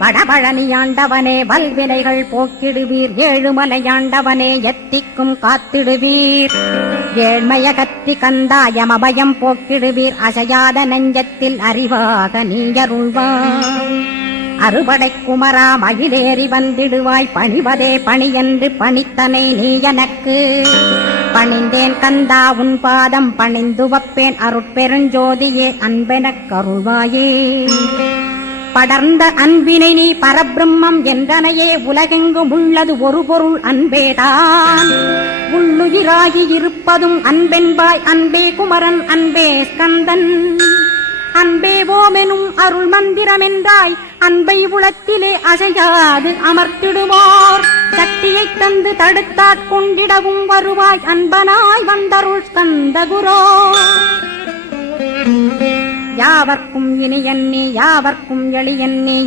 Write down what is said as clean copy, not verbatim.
வடபழனியாண்டவனே வல்வினைகள் போக்கிடுவீர், ஏழுமலையாண்டவனே எத்திக்கும் காத்திடுவீர். ஏழ்மையகத்தி கந்தாயமபயம் போக்கிடுவீர், அசையாத நெஞ்சத்தில் அறிவாக நீயருள்வாய். அறுபடை குமரா மயிலேறி வந்திடுவாய், பணிவதே பணியென்று பணித்தனை நீ எனக்கு. பணிந்தேன் கந்தா உன் பாதம் பணிந்து வப்பேன், அருட்பெருஞ்சோதியே அன்பெனக் கருள்வாயே. படர்ந்த அன்பினை நீ பரபிரம்மம் என்றனையே, உலகெங்கும் உள்ளது ஒரு பொருள் அன்பேதான். உள்ளுயிராகி இருப்பதும் அன்பென்பாய், அன்பே குமரன் அன்பே ஸ்கந்தன். அன்பே ஓமெனும் அருள் மந்திரமென்றாய், அன்பை உளத்திலே அசையாது அமர்த்திடுவார். சக்தியைத் தந்து தடுத்தாற் கொண்டிடவும் வருவாய், அன்பனாய் வந்தருள் ஸ்கந்த குரோ. யாவர்க்கும் இனியன் நீ, யாவர்க்கும் எளியன் நீ,